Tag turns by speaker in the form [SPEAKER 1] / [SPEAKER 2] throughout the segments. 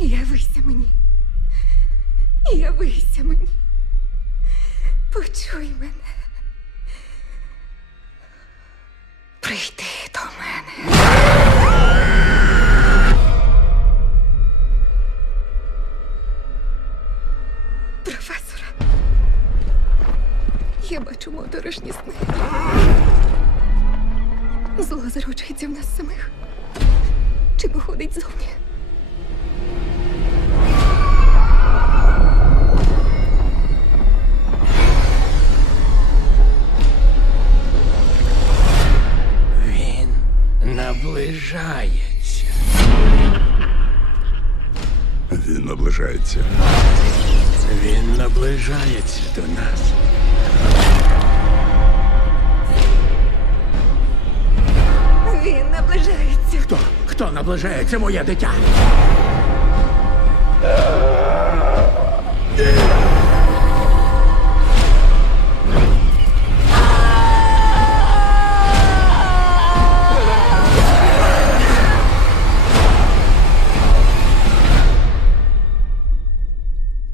[SPEAKER 1] Явися мені. Явися мені. Почуй мене. Прийди до мене. Професора. Я бачу моторошні сни. Зло заручується в нас самих. Чи походить зовні?
[SPEAKER 2] наближається.
[SPEAKER 3] Він наближається.
[SPEAKER 2] Він наближається до нас.
[SPEAKER 1] Він наближається.
[SPEAKER 4] Хто? Хто наближається, моє дитя?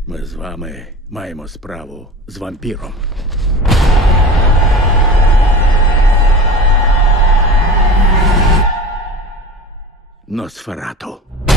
[SPEAKER 3] Ми з вами маємо справу з вампіром. Носферату.